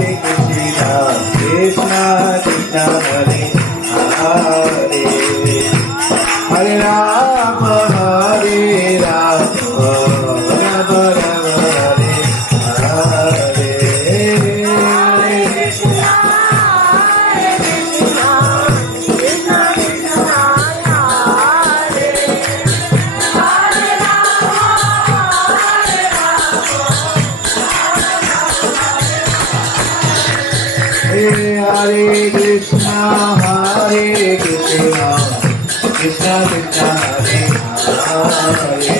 Krishna Krishna Hare Hare Hare Rama Hare Rama Rama Rama Hare Hare Hare Krishna Krishna Krishna Hare Hare